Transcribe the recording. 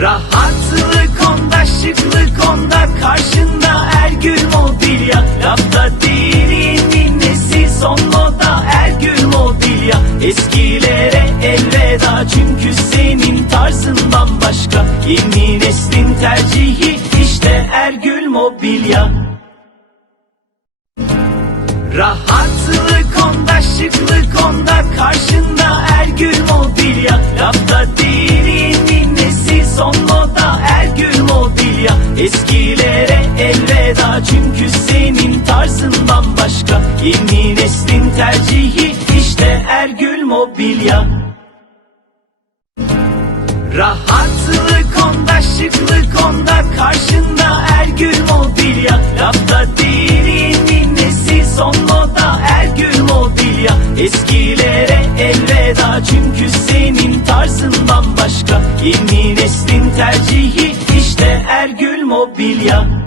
Rahatlık onda şıklık onda karşında Ergül Mobilya. Lafta değilinin nesi son moda Ergül Mobilya. Eskilere elveda çünkü senin tarzın bambaşka Yeni neslin tercihi işte Ergül Mobilya. Rahatlık onda şıklık onda karşında Eskilere elveda çünkü senin tarzın bambaşka Yeni neslin tercihi işte Ergül Mobilya. Rahatlık onda şıklık onda karşında Ergül Mobilya. Lafta değilinin nesi son moda Ergül Mobilya. Eskilere elveda çünkü senin tarzın bambaşka Yeni neslin tercihi işte Ergül Mobilya